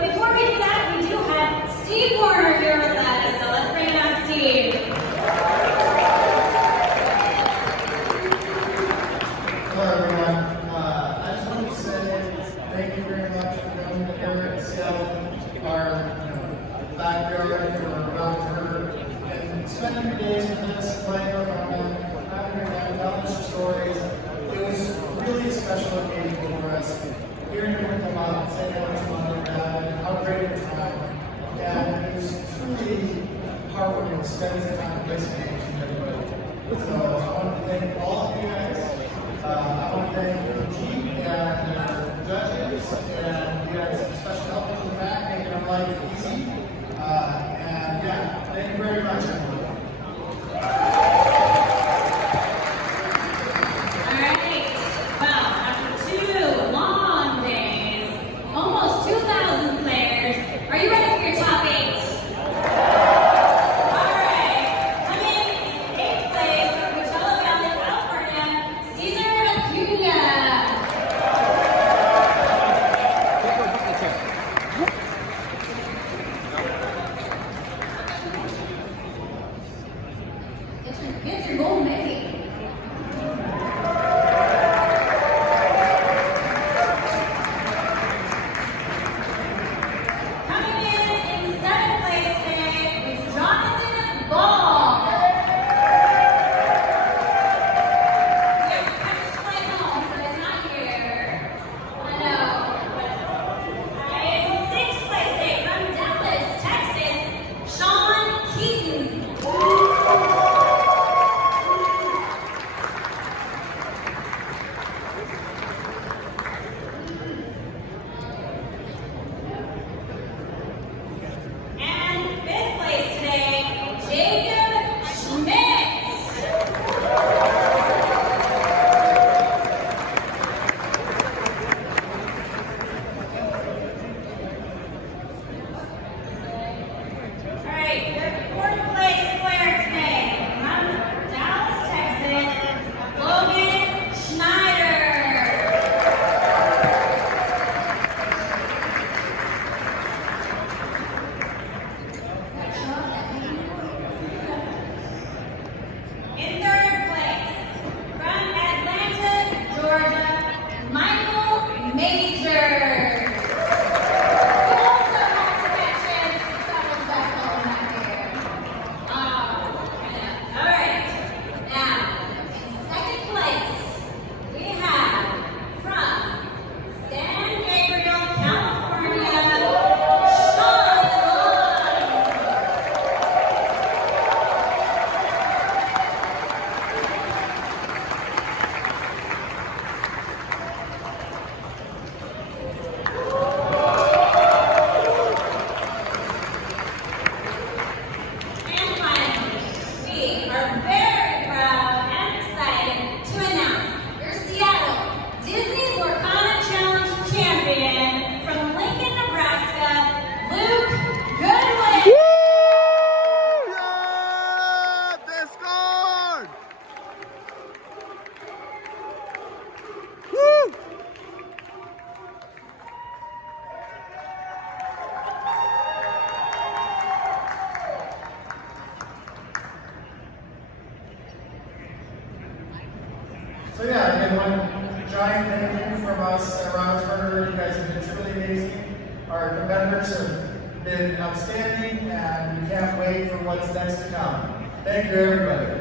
But before we do that, we do have Steve Warner here with us. So let's bring it on, Steve. Hello, everyone. I just wanted to say thank you very much for coming to Eric Sell, our backyard for Mount Herb, and spending your days with us, playing around, having your time, telling us your stories. It was really a special occasion for us. Hearing everyone come out and say how much fun they had and how great it was time. And it was truly heartwarming spending the time listening to everybody. So I want to thank all of you guys. I want to thank Jeep and our judges and you guys special help in the back, making our life easy. And yeah, thank you very much, everyone. Get your goal made. Coming in 7th place today is Jonathan Ball. Yes, I just played home, but it's not here. I know. In 6th place today from Dallas, Texas, Sean Keaton. So yeah, again, one giant thank you from us at Robertsburg. You guys have been truly amazing. Our competitors have been outstanding, and we can't wait for what's next to come. Thank you, everybody.